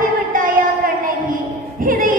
ही मिटाया करने की हृदय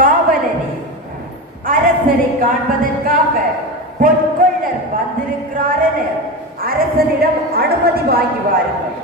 காவலனே அரசனை காண்பதற்காக பொற்கொள்ளர் வந்திருக்கிறாரென அரசனிடம் அனுமதி வாங்கி வாருங்கள்.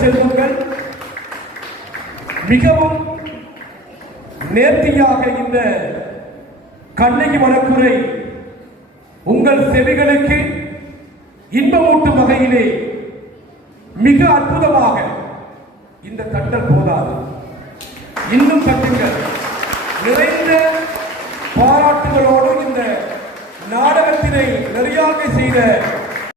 செல்வங்கள் மிகவும் நேர்த்தியாக இந்த கண்ணகி வழக்குரை உங்கள் செவிகளுக்கு இன்பமூட்டும் வகையிலே மிக அற்புதமாக இந்த கட்டல் போதாது. இன்னும் கட்டுங்கள். நிறைந்த பாராட்டுகளோடு இந்த நாடகத்தினை நிறையாக செய்த